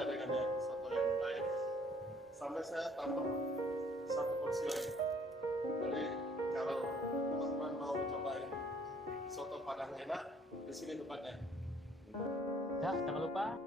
berbeda dengan yang soto yang lain. Sampai saya tambah satu porsi lagi. Jadi kalau teman-teman mau cobain soto Padang enak, di sini tempatnya. Ya, jangan lupa